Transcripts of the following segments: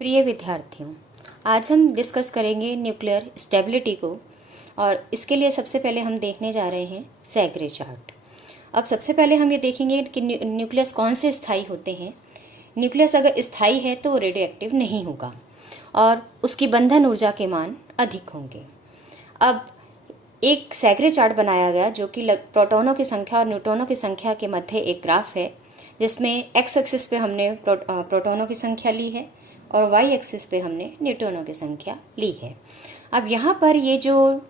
प्रिय विद्यार्थियों, आज हम डिस्कस करेंगे न्यूक्लियर स्टेबिलिटी को। और इसके लिए सबसे पहले हम देखने जा रहे हैं सैग्रे चार्ट। अब सबसे पहले हम ये देखेंगे कि न्यूक्लियस कौन से स्थायी होते हैं। न्यूक्लियस अगर स्थायी है तो रेडियो एक्टिव नहीं होगा और उसकी बंधन ऊर्जा के मान अधिक होंगे। अब एक सैग्रे चार्ट बनाया गया जो कि प्रोटॉनों की संख्या और न्यूट्रॉनों की संख्या के मध्य एक ग्राफ है, जिसमें एक्स एक्सिस पे हमने प्रोटॉनों की संख्या ली है और वाई एक्सिस पे हमने न्यूट्रॉनों की संख्या ली है। अब यहाँ पर ये जो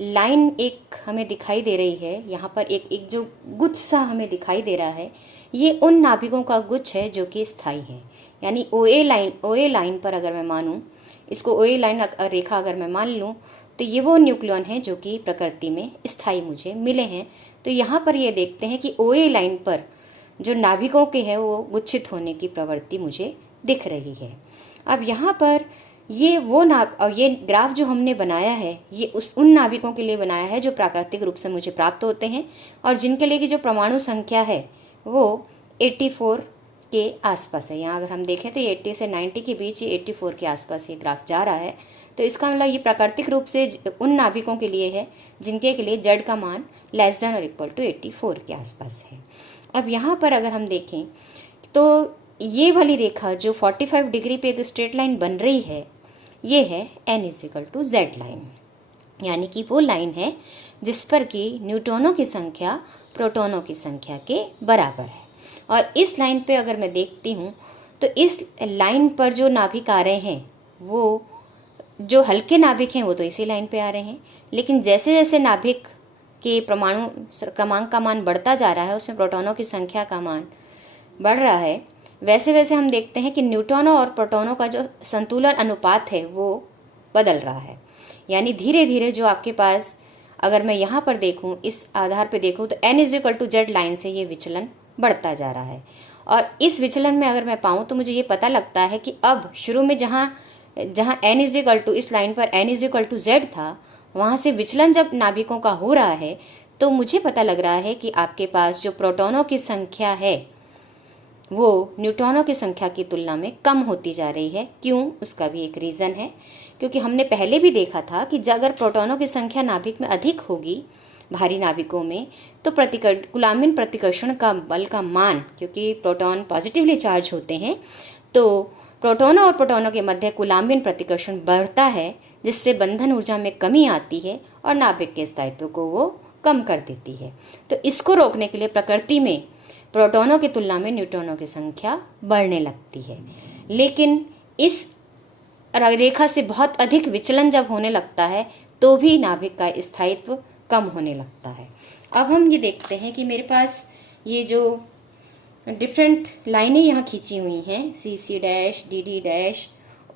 लाइन एक हमें दिखाई दे रही है, यहाँ पर एक जो गुच्छ सा हमें दिखाई दे रहा है, ये उन नाभिकों का गुच्छ है जो कि स्थायी है। यानी ओए लाइन पर अगर मैं मानूं, इसको ओए लाइन रेखा अगर मैं मान लूं, तो ये वो न्यूक्लियन है जो कि प्रकृति में स्थायी मुझे मिले हैं। तो यहाँ पर ये देखते हैं कि ओए लाइन पर जो नाभिकों के है वो गुच्छित होने की प्रवृत्ति मुझे दिख रही है। अब यहाँ पर ये ये ग्राफ जो हमने बनाया है, ये उन नाभिकों के लिए बनाया है जो प्राकृतिक रूप से मुझे प्राप्त होते हैं और जिनके लिए की जो परमाणु संख्या है वो 84 के आसपास है। यहाँ अगर हम देखें तो ये 80 से 90 के बीच, ये 84 के आसपास ये ग्राफ जा रहा है। तो इसका मतलब ये प्राकृतिक रूप से उन नाभिकों के लिए है जिनके के लिए जेड का मान लेस देन और इक्वल टू 84 के आसपास है। अब यहाँ पर अगर हम देखें तो ये वाली रेखा जो 45 डिग्री पे एक स्ट्रेट लाइन बन रही है, ये है n=z लाइन। यानी कि वो लाइन है जिस पर कि न्यूट्रॉनों की संख्या प्रोटॉनों की संख्या के बराबर है। और इस लाइन पे अगर मैं देखती हूँ तो इस लाइन पर जो नाभिक आ रहे हैं, वो जो हल्के नाभिक हैं वो तो इसी लाइन पे आ रहे हैं, लेकिन जैसे जैसे नाभिक के परमाणु क्रमांक का मान बढ़ता जा रहा है, उसमें प्रोटॉनों की संख्या का मान बढ़ रहा है, वैसे वैसे हम देखते हैं कि न्यूट्रॉनों और प्रोटॉनों का जो संतुलन अनुपात है वो बदल रहा है। यानी धीरे धीरे जो आपके पास, अगर मैं यहाँ पर देखूँ, इस आधार पे देखूँ तो n=z लाइन से ये विचलन बढ़ता जा रहा है। और इस विचलन में अगर मैं पाऊँ तो मुझे ये पता लगता है कि अब शुरू में जहाँ इस लाइन पर n=z था, वहाँ से विचलन जब नाभिकों का हो रहा है तो मुझे पता लग रहा है कि आपके पास जो प्रोटॉनों की संख्या है वो न्यूट्रॉनों की संख्या की तुलना में कम होती जा रही है। क्यों? उसका भी एक रीज़न है, क्योंकि हमने पहले भी देखा था कि अगर प्रोटॉनों की संख्या नाभिक में अधिक होगी, भारी नाभिकों में, तो कुलाम्बिन प्रतिकर्षण का बल का मान, क्योंकि प्रोटॉन पॉजिटिवली चार्ज होते हैं, तो प्रोटॉनों और प्रोटॉनों के मध्य कुलाम्बिन प्रतिकर्षण बढ़ता है, जिससे बंधन ऊर्जा में कमी आती है और नाभिक के स्थायित्व को वो कम कर देती है। तो इसको रोकने के लिए प्रकृति में प्रोटॉनों की तुलना में न्यूट्रॉनों की संख्या बढ़ने लगती है। लेकिन इस रेखा से बहुत अधिक विचलन जब होने लगता है तो भी नाभिक का स्थायित्व कम होने लगता है। अब हम ये देखते हैं कि मेरे पास ये जो डिफरेंट लाइनें यहाँ खींची हुई हैं, CC dash, DD dash,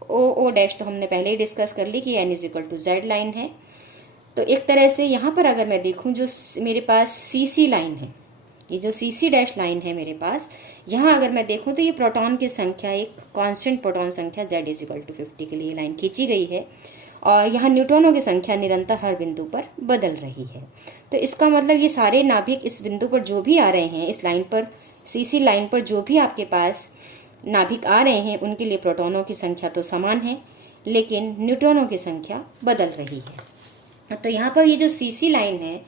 OO dash, तो हमने पहले ही डिस्कस कर ली कि n=z लाइन है। तो एक तरह से यहाँ पर अगर मैं देखूँ, जो मेरे पास CC लाइन है, ये जो CC डैश लाइन है मेरे पास, यहाँ अगर मैं देखूँ तो ये प्रोटॉन की संख्या, एक कांस्टेंट प्रोटॉन संख्या z=50 के लिए लाइन खींची गई है और यहाँ न्यूट्रॉनों की संख्या निरंतर हर बिंदु पर बदल रही है। तो इसका मतलब ये सारे नाभिक इस बिंदु पर जो भी आ रहे हैं, इस लाइन पर, CC लाइन पर जो भी आपके पास नाभिक आ रहे हैं, उनके लिए प्रोटॉनों की संख्या तो समान है, लेकिन न्यूट्रॉनों की संख्या बदल रही है। तो यहाँ पर ये जो CC लाइन है,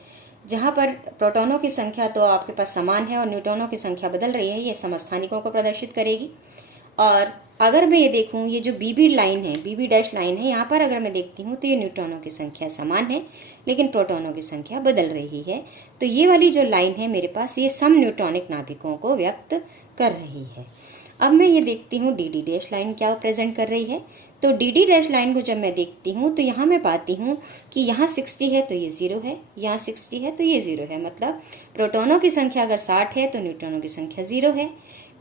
जहाँ पर प्रोटॉनों की संख्या तो आपके पास समान है और न्यूट्रॉनों की संख्या बदल रही है, ये समस्थानिकों को प्रदर्शित करेगी। और अगर मैं ये देखूँ, ये जो BB लाइन है, BB डैश लाइन है, यहाँ पर अगर मैं देखती हूँ तो ये न्यूट्रॉनों की संख्या समान है, लेकिन प्रोटॉनों की संख्या बदल रही है। तो ये वाली जो लाइन है मेरे पास, ये सम न्यूट्रॉनिक नाभिकों को व्यक्त कर रही है। अब मैं ये देखती हूँ DD डैश लाइन क्या प्रेजेंट कर रही है। तो DD डैश लाइन को जब मैं देखती हूँ तो यहाँ मैं पाती हूँ कि यहाँ 60 है तो ये 0 है, यहाँ 60 है तो ये 0 है। मतलब प्रोटॉनों की संख्या अगर 60 है तो न्यूट्रॉनों की संख्या 0 है,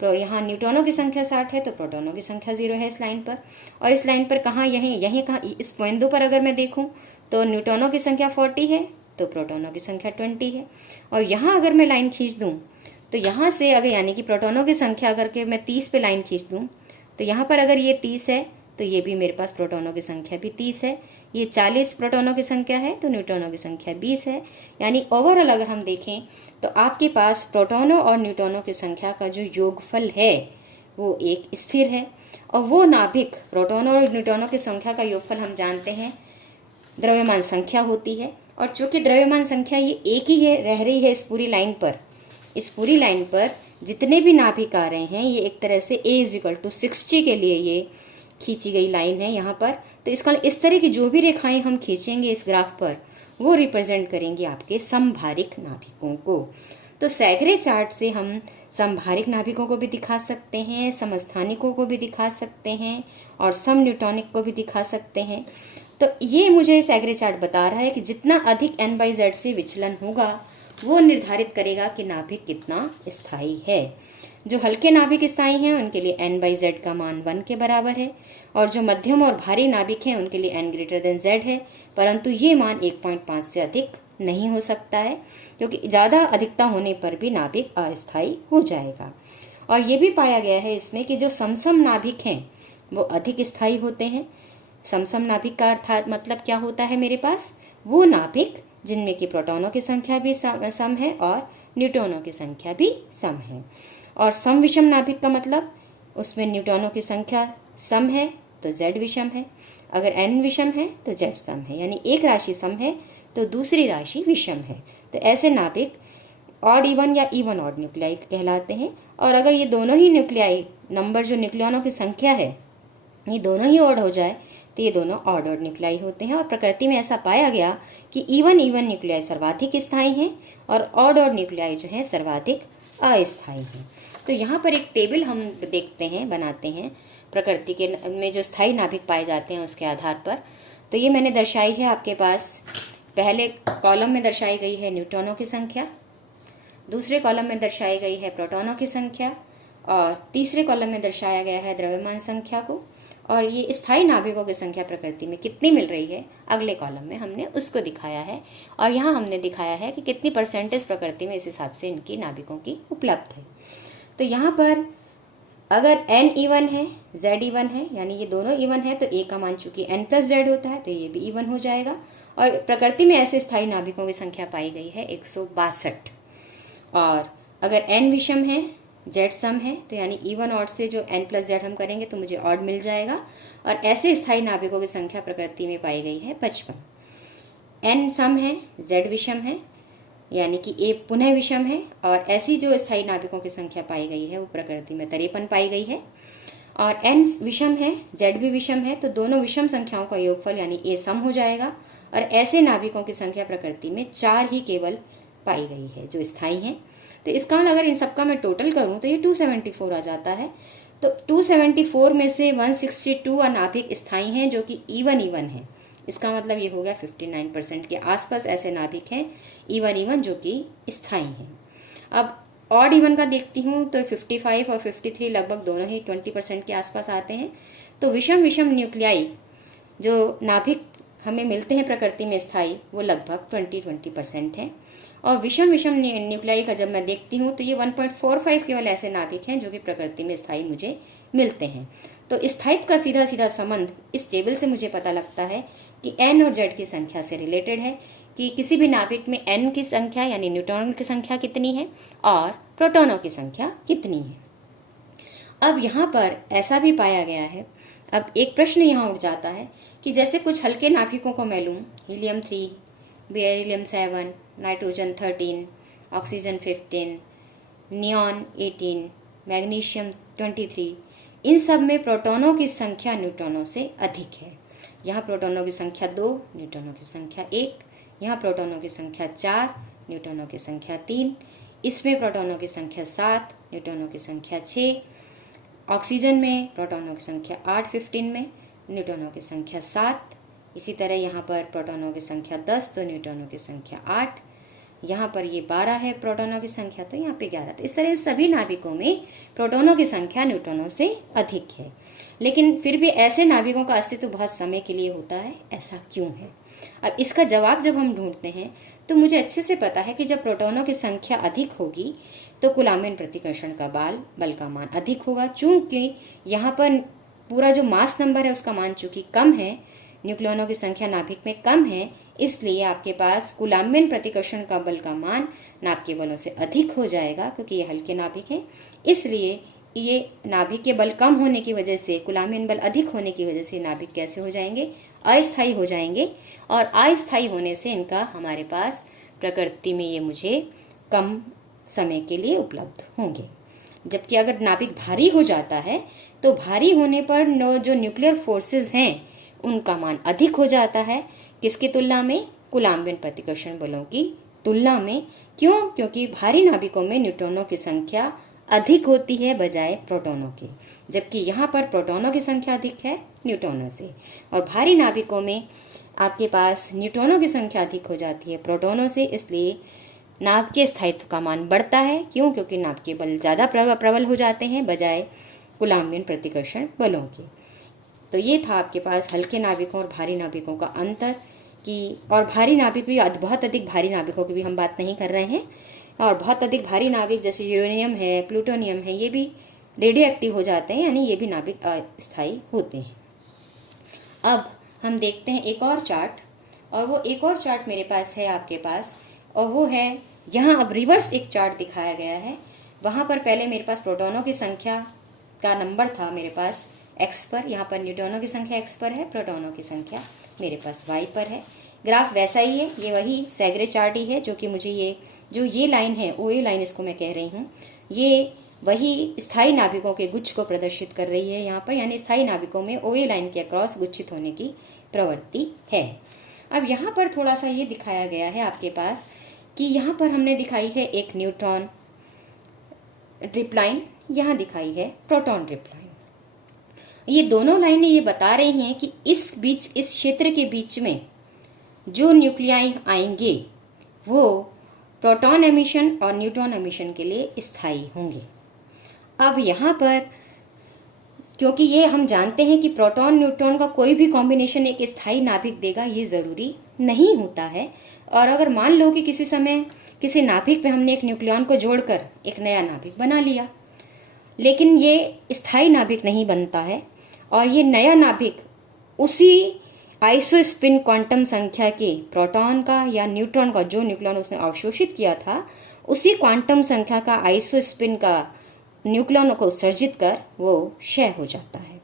यहाँ न्यूट्रॉनों की संख्या 60 है तो प्रोटॉनों की संख्या 0 है इस लाइन पर। और इस लाइन पर कहाँ, यहीं कहाँ, इस बिंदु पर अगर मैं देखूँ तो न्यूट्रॉनों की संख्या 40 है तो प्रोटॉनों की संख्या 20 है। और यहाँ अगर मैं लाइन खींच दूँ तो यहाँ से अगर, यानी कि प्रोटॉनों की संख्या अगर के मैं 30 पे लाइन खींच दूँ तो यहाँ पर अगर ये 30 है तो ये भी मेरे पास प्रोटॉनों की संख्या भी 30 है। ये 40 प्रोटॉनों की संख्या है तो न्यूट्रॉनों की संख्या 20 है। यानी ओवरऑल अगर हम देखें तो आपके पास प्रोटॉनों और न्यूट्रॉनों की संख्या का जो योगफल है वो एक स्थिर है, और वो नाभिक प्रोटॉनों और न्यूट्रॉनों की संख्या का योगफल हम जानते हैं द्रव्यमान संख्या होती है। और चूंकि द्रव्यमान संख्या ये एक ही है, रह रही है इस पूरी लाइन पर जितने भी नाभिक आ रहे हैं, ये एक तरह से A=60 के लिए ये खींची गई लाइन है यहाँ पर। तो इसका इस तरह की जो भी रेखाएं हम खींचेंगे इस ग्राफ पर, वो रिप्रेजेंट करेंगे आपके समभारिक नाभिकों को। तो सैगरे चार्ट से हम समभारिक नाभिकों को भी दिखा सकते हैं, समस्थानिकों को भी दिखा सकते हैं, और सम न्यूटॉनिक को भी दिखा सकते हैं। तो ये मुझे सैगरे चार्ट बता रहा है कि जितना अधिक n/z से विचलन होगा वो निर्धारित करेगा कि नाभिक कितना स्थायी है। जो हल्के नाभिक स्थायी हैं उनके लिए n/z का मान 1 के बराबर है, और जो मध्यम और भारी नाभिक हैं उनके लिए n>z है। परंतु ये मान 1.5 से अधिक नहीं हो सकता है, क्योंकि ज़्यादा अधिकता होने पर भी नाभिक अस्थायी हो जाएगा। और ये भी पाया गया है इसमें कि जो समसम नाभिक हैं वो अधिक स्थायी होते हैं। समसम नाभिक का अर्थात मतलब क्या होता है मेरे पास, वो नाभिक जिनमें कि प्रोटॉनों की संख्या भी सम है और न्यूट्रॉनों की संख्या भी सम है। और सम विषम नाभिक का मतलब उसमें न्यूट्रॉनों की संख्या सम है तो z विषम है, अगर n विषम है तो z सम है, यानी एक राशि सम है तो दूसरी राशि विषम है। तो ऐसे नाभिक ऑड इवन या इवन ऑड न्यूक्लियाई कहलाते हैं। और अगर ये दोनों ही न्यूक्लियाई नंबर, जो न्यूक्लियनों की संख्या है, ये दोनों ही ऑड हो जाए तो ये दोनों ऑड न्यूक्लियाई होते हैं। और प्रकृति में ऐसा पाया गया कि इवन न्यूक्लियाई सर्वाधिक स्थायी हैं और ऑड न्यूक्लियाई जो हैं सर्वाधिक अस्थायी हैं। तो यहाँ पर एक टेबल हम देखते हैं, बनाते हैं प्रकृति के में जो स्थायी नाभिक पाए जाते हैं उसके आधार पर। तो ये मैंने दर्शाई है आपके पास, पहले कॉलम में दर्शाई गई है न्यूट्रॉनों की संख्या, दूसरे कॉलम में दर्शाई गई है प्रोटॉनों की संख्या, और तीसरे कॉलम में दर्शाया गया है द्रव्यमान संख्या को। और ये स्थायी नाभिकों की संख्या प्रकृति में कितनी मिल रही है अगले कॉलम में हमने उसको दिखाया है। और यहाँ हमने दिखाया है कि कितनी परसेंटेज प्रकृति में इस हिसाब से इनकी नाभिकों की उपलब्ध है। तो यहाँ पर अगर n इवन है, z इवन है, यानी ये दोनों इवन है, तो a का मान चूंकि n+z होता है तो ये भी इवन हो जाएगा। और प्रकृति में ऐसे स्थायी नाभिकों की संख्या पाई गई है 162। और अगर n विषम है, z सम है, तो यानी इवन ऑड से जो n+z हम करेंगे तो मुझे ऑड मिल जाएगा। और ऐसे स्थायी नाभिकों की संख्या प्रकृति में पाई गई है 55। n सम है, z विषम है, यानी कि a पुनः विषम है, और ऐसी जो स्थायी नाभिकों की संख्या पाई गई है वो प्रकृति में 53 पाई गई है। और n विषम है, z भी विषम है, तो दोनों विषम संख्याओं का योगफल यानी a सम हो जाएगा। और ऐसे नाभिकों की संख्या प्रकृति में 4 ही केवल पाई गई है जो स्थायी हैं। तो इसका अगर इन सबका मैं टोटल करूं तो ये 274 आ जाता है। तो 274 में से 162 नाभिक स्थायी हैं जो कि इवन है। इसका मतलब ये हो गया 59% के आसपास ऐसे नाभिक हैं इवन जो कि स्थायी हैं। अब ऑड इवन का देखती हूँ तो 55 और 53 लगभग दोनों ही 20% के आसपास आते हैं। तो विषम न्यूक्लियाई जो नाभिक हमें मिलते हैं प्रकृति में स्थायी वो लगभग 20% हैं। और विषम न्यूक्लियाई का जब मैं देखती हूँ तो ये 1.45 केवल ऐसे नाभिक हैं जो कि प्रकृति में स्थायी मुझे मिलते हैं। तो स्थायित्व का सीधा सीधा संबंध इस टेबल से मुझे पता लगता है कि n और z की संख्या से रिलेटेड है, कि किसी भी नाभिक में n की संख्या यानी न्यूट्रॉन की संख्या कितनी है और प्रोटॉनों की संख्या कितनी है। अब यहाँ पर ऐसा भी पाया गया है, अब एक प्रश्न यहाँ उठ जाता है कि जैसे कुछ हल्के नाभिकों को मैं लूँ, helium 3, beryllium 7, nitrogen 13, oxygen 15, neon 18, magnesium 23, इन सब में प्रोटॉनों की संख्या न्यूट्रॉनों से अधिक है। यहाँ प्रोटॉनों की संख्या 2, न्यूट्रॉनों की संख्या 1, यहाँ प्रोटॉनों की संख्या 4, न्यूट्रॉनों की संख्या 3, इसमें प्रोटॉनों की संख्या 7, न्यूट्रॉनों की संख्या 6, ऑक्सीजन में प्रोटॉनों की संख्या 8, 15 में न्यूट्रॉनों की संख्या 7, इसी तरह यहाँ पर प्रोटॉनों की संख्या 10 तो न्यूट्रॉनों की संख्या 8, यहाँ पर ये 12 है प्रोटॉनों की संख्या तो यहाँ पे 11। तो इस तरह सभी नाभिकों में प्रोटॉनों की संख्या न्यूट्रॉनों से अधिक है। लेकिन फिर भी ऐसे नाभिकों का अस्तित्व बहुत समय के लिए होता है, ऐसा क्यों है? अब इसका जवाब जब हम ढूंढते हैं तो मुझे अच्छे से पता है कि जब प्रोटॉनों की संख्या अधिक होगी तो कुलाम्बिन प्रतिकर्षण का बल का मान अधिक होगा। चूंकि यहाँ पर पूरा जो मास नंबर है उसका मान चूंकि कम है, न्यूक्लियनों की संख्या नाभिक में कम है, इसलिए आपके पास कुलाम्बिन प्रतिकर्षण का बल का मान नाभिकीय बलों से अधिक हो जाएगा। क्योंकि ये हल्के नाभिक हैं इसलिए ये नाभिक के बल कम होने की वजह से, कूलाम्बियन बल अधिक होने की वजह से नाभिक कैसे हो जाएंगे, अस्थायी हो जाएंगे। और अस्थायी होने से इनका हमारे पास प्रकृति में ये मुझे कम समय के लिए उपलब्ध होंगे। जबकि अगर नाभिक भारी हो जाता है तो भारी होने पर जो न्यूक्लियर फोर्सेस हैं उनका मान अधिक हो जाता है। किसकी तुलना में? कूलाम्बियन प्रतिकर्षण बलों की तुलना में। क्यों? क्योंकि भारी नाभिकों में न्यूट्रॉनों की संख्या अधिक होती है बजाय प्रोटॉनों की, जबकि यहाँ पर प्रोटॉनों की संख्या अधिक है न्यूट्रॉनों से। और भारी नाभिकों में आपके पास न्यूट्रॉनों की संख्या अधिक हो जाती है प्रोटॉनों से, इसलिए नाभ के स्थायित्व का मान बढ़ता है। क्यों? क्योंकि नाभ के बल ज़्यादा प्रबल हो जाते हैं बजाय कूलाम्बियन प्रतिकर्षण बलों के। तो ये था आपके पास हल्के नाभिकों और भारी नाभिकों का अंतर कि, और भारी नाभिक भी, बहुत अधिक भारी नाभिकों की भी हम बात नहीं कर रहे हैं। और बहुत अधिक भारी नाभिक जैसे यूरेनियम है, प्लूटोनियम है, ये भी रेडियो एक्टिव हो जाते हैं, यानी ये भी नाभिक अस्थायी होते हैं। अब हम देखते हैं एक और चार्ट, और वो एक और चार्ट मेरे पास है आपके पास, और वो है यहाँ अब रिवर्स एक चार्ट दिखाया गया है। वहाँ पर पहले मेरे पास प्रोटॉनों की संख्या का नंबर था मेरे पास x पर, यहाँ पर न्यूट्रॉनों की संख्या x पर है, प्रोटॉनों की संख्या मेरे पास y पर है। ग्राफ वैसा ही है, ये वही सैग्रे चार्ट ही है जो कि मुझे ये लाइन है, OA लाइन इसको मैं कह रही हूँ, ये वही स्थायी नाभिकों के गुच्छ को प्रदर्शित कर रही है यहाँ पर, यानी स्थायी नाभिकों में OA लाइन के अक्रॉस गुच्छित होने की प्रवृत्ति है। अब यहाँ पर थोड़ा सा ये दिखाया गया है आपके पास कि यहाँ पर हमने दिखाई है एक न्यूट्रॉन ड्रिप लाइन, यहाँ दिखाई है प्रोटॉन ड्रिप लाइन। ये दोनों लाइनें ये बता रही हैं कि इस क्षेत्र के बीच में जो न्यूक्लियाई आएंगे वो प्रोटॉन एमिशन और न्यूट्रॉन एमिशन के लिए स्थायी होंगे। अब यहाँ पर क्योंकि ये हम जानते हैं कि प्रोटॉन न्यूट्रॉन का कोई भी कॉम्बिनेशन एक स्थायी नाभिक देगा, ये ज़रूरी नहीं होता है। और अगर मान लो कि किसी समय किसी नाभिक पे हमने एक न्यूक्लियॉन को जोड़कर एक नया नाभिक बना लिया, लेकिन ये स्थायी नाभिक नहीं बनता है, और ये नया नाभिक उसी आइसोस्पिन क्वांटम संख्या के प्रोटॉन का या न्यूट्रॉन का, जो न्यूक्लियॉन उसने अवशोषित किया था, उसी क्वांटम संख्या का आइसोस्पिन का न्यूक्लियॉन को उत्सर्जित कर वो क्षय हो जाता है।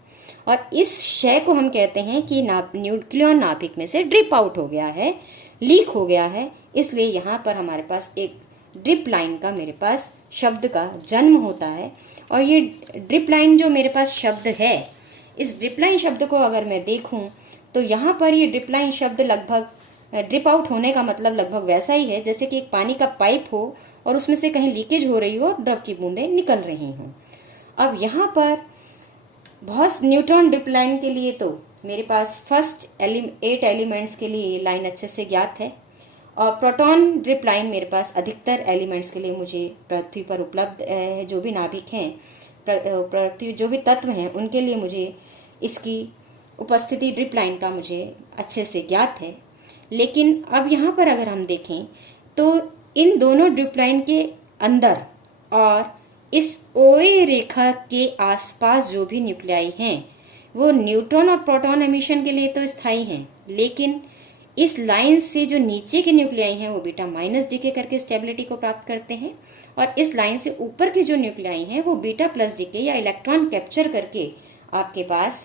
और इस क्षय को हम कहते हैं कि न्यूक्लियॉन नाभिक में से ड्रिप आउट हो गया है, लीक हो गया है। इसलिए यहाँ पर हमारे पास एक ड्रिप लाइन का मेरे पास शब्द का जन्म होता है। और ये ड्रिप लाइन जो मेरे पास शब्द है, इस ड्रिप लाइन शब्द को अगर मैं देखूं तो यहाँ पर ये ड्रिप लाइन शब्द लगभग, ड्रिप आउट होने का मतलब लगभग वैसा ही है जैसे कि एक पानी का पाइप हो और उसमें से कहीं लीकेज हो रही हो, द्रव की बूंदें निकल रही हों। अब यहाँ पर बहुत न्यूट्रॉन ड्रिप लाइन के लिए तो मेरे पास फर्स्ट 8 एलिमेंट्स के लिए ये लाइन अच्छे से ज्ञात है, और प्रोटॉन ड्रिप लाइन मेरे पास अधिकतर एलिमेंट्स के लिए मुझे पृथ्वी पर उपलब्ध है, जो भी नाभिक हैं, पृथ्वी जो भी तत्व हैं उनके लिए मुझे इसकी उपस्थिति ड्रिप लाइन का मुझे अच्छे से ज्ञात है। लेकिन अब यहाँ पर अगर हम देखें तो इन दोनों ड्रिप लाइन के अंदर और इस OA रेखा के आसपास जो भी न्यूक्लियाई हैं वो न्यूट्रॉन और प्रोटॉन एमिशन के लिए तो स्थायी हैं, लेकिन इस लाइन से जो नीचे के न्यूक्लियाई हैं वो बीटा माइनस डीके करके स्टेबिलिटी को प्राप्त करते हैं, और इस लाइन से ऊपर के जो न्यूक्लियाई हैं वो बीटा प्लस डीके या इलेक्ट्रॉन कैप्चर करके आपके पास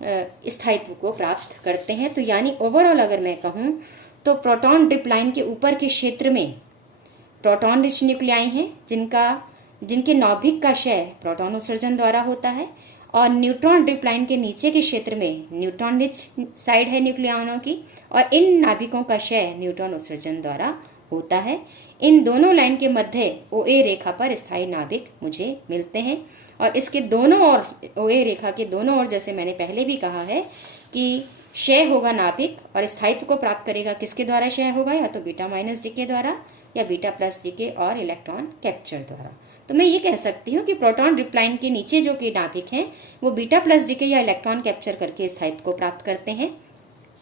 स्थायित्व को प्राप्त करते हैं। तो यानी ओवरऑल अगर मैं कहूँ तो प्रोटॉन ड्रिप लाइन के ऊपर के क्षेत्र में प्रोटॉन रिच न्यूक्लियाई हैं जिनके नाभिक का क्षय प्रोटॉन उत्सर्जन द्वारा होता है, और न्यूट्रॉन ड्रिप लाइन के नीचे के क्षेत्र में न्यूट्रॉन रिच साइड है न्यूक्लियॉनों की, और इन नाभिकों का क्षय न्यूट्रॉन उत्सर्जन द्वारा होता है। इन दोनों लाइन के मध्य OA रेखा पर स्थायी नाभिक मुझे मिलते हैं, और इसके दोनों ओर, OA रेखा के दोनों ओर, जैसे मैंने पहले भी कहा है कि क्षय होगा नाभिक, और स्थायित्व को प्राप्त करेगा किसके द्वारा क्षय होगा, या तो बीटा माइनस डीके द्वारा या बीटा प्लस डीके और इलेक्ट्रॉन कैप्चर द्वारा। तो मैं ये कह सकती हूँ कि प्रोटॉन ड्रिप लाइन के नीचे जो कि नाभिक हैं वो बीटा प्लस डीके या इलेक्ट्रॉन कैप्चर करके स्थायित्व को प्राप्त करते हैं,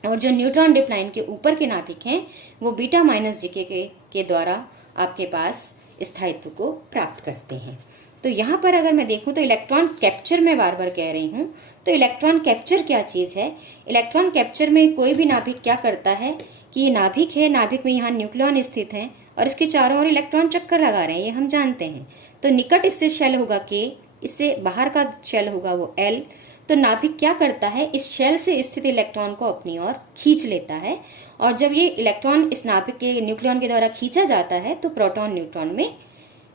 और जो न्यूट्रॉन ड्रिप लाइन के ऊपर के नाभिक हैं वो बीटा माइनस डीके के द्वारा आपके पास स्थायित्व को प्राप्त करते हैं। तो यहाँ पर अगर मैं देखूँ तो इलेक्ट्रॉन कैप्चर मैं बार बार कह रही हूँ, तो इलेक्ट्रॉन कैप्चर क्या चीज़ है? इलेक्ट्रॉन कैप्चर में कोई भी नाभिक क्या करता है कि ये नाभिक है, नाभिक में यहाँ न्यूक्लियॉन स्थित हैं और इसके चारों ओर इलेक्ट्रॉन चक्कर लगा रहे हैं, ये हम जानते हैं। तो निकट स्थित शेल होगा K, इससे बाहर का शेल होगा वो L। तो नाभिक क्या करता है, इस शेल से स्थित इलेक्ट्रॉन को अपनी ओर खींच लेता है, और जब ये इलेक्ट्रॉन इस नाभिक के न्यूक्लियन के द्वारा खींचा जाता है तो प्रोटॉन न्यूट्रॉन में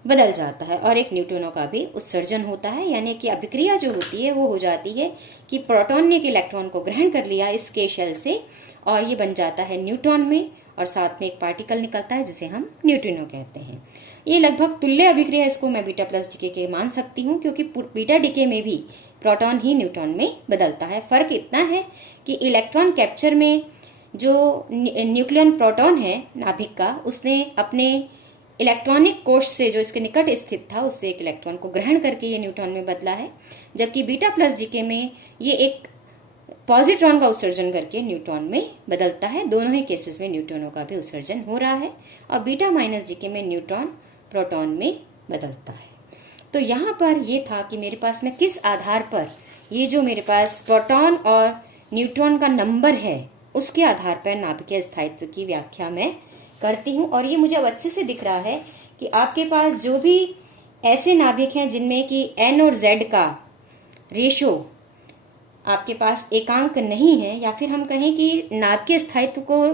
बदल जाता है और एक न्यूट्रिनो का भी उत्सर्जन होता है। यानी कि अभिक्रिया जो होती है वो हो जाती है कि प्रोटॉन ने एक इलेक्ट्रॉन को ग्रहण कर लिया इस के शेल से, और ये बन जाता है न्यूट्रॉन में, और साथ में एक पार्टिकल निकलता है जिसे हम न्यूट्रिनो कहते हैं। ये लगभग तुल्य अभिक्रिया, इसको मैं बीटा प्लस डीके के मान सकती हूँ, क्योंकि बीटा डीके में भी प्रोटॉन ही न्यूट्रॉन में बदलता है। फर्क इतना है कि इलेक्ट्रॉन कैप्चर में जो न्यूक्लियन प्रोटॉन है नाभिक का, उसने अपने इलेक्ट्रॉनिक कोश से जो इसके निकट स्थित था उससे एक इलेक्ट्रॉन को ग्रहण करके ये न्यूट्रॉन में बदला है, जबकि बीटा प्लस डीके में ये एक पॉजिट्रॉन का उत्सर्जन करके न्यूट्रॉन में बदलता है। दोनों ही केसेस में न्यूट्रॉनों का भी उत्सर्जन हो रहा है, और बीटा माइनस डीके में न्यूट्रॉन प्रोटॉन में बदलता है। तो यहाँ पर ये था कि मेरे पास में किस आधार पर ये जो मेरे पास प्रोटॉन और न्यूट्रॉन का नंबर है उसके आधार पर नाभिकीय स्थायित्व की व्याख्या मैं करती हूँ। और ये मुझे अब अच्छे से दिख रहा है कि आपके पास जो भी ऐसे नाभिक हैं जिनमें कि N और Z का रेशो आपके पास एकांक नहीं है, या फिर हम कहें कि नाभिकीय स्थायित्व को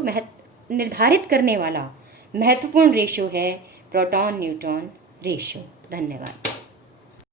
निर्धारित करने वाला महत्वपूर्ण रेशो है प्रोटॉन न्यूट्रॉन रेशो। धन्यवाद।